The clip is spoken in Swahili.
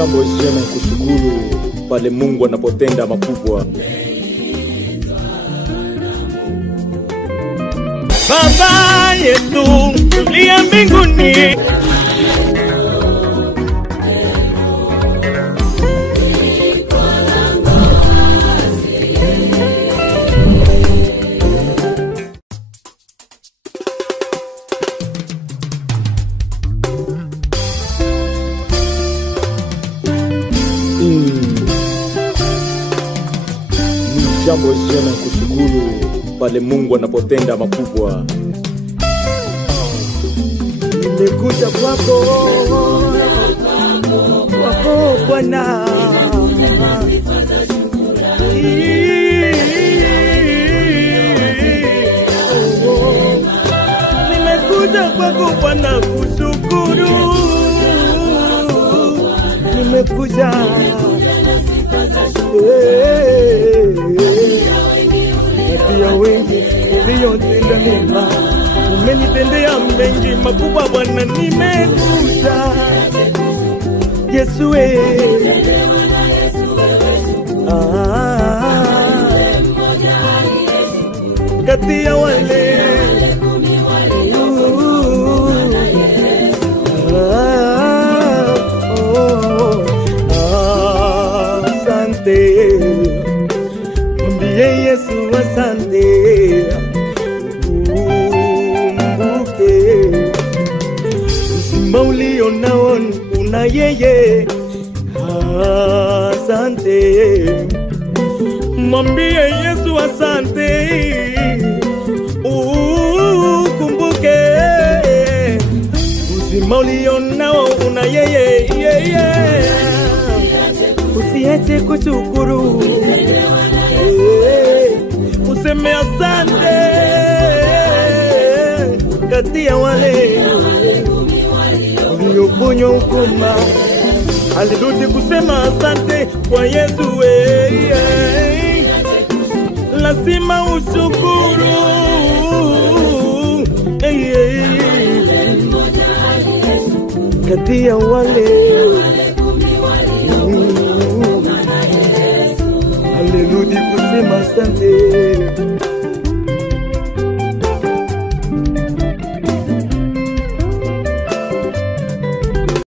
jambo jema kushukuru pale Mungu anapotenda makubwa. Baba yetu uliye mbinguni, Jambo jema kushukuru pale Mungu anapotenda makubwa. nimekuja kwako Bwana, nimekuja kwako Bwana kushukuru, nimekuja kati ya wengi uliyotenda mema, umenitendea mengi makubwa Bwana, nimekuja Yesu kati ya wale asante, mwambie Yesu asante, kumbuke uzima ulio nao una yeye. Asante, mwambie Yesu asante, ukumbuke uzima ulio nao una yeye. Usiache kushukuru, useme asante kati ya wale walioponywa ukoma. Alirudi kusema asante kwa Yesu lazima ushukuru kati ya wale alirudi kusema asante.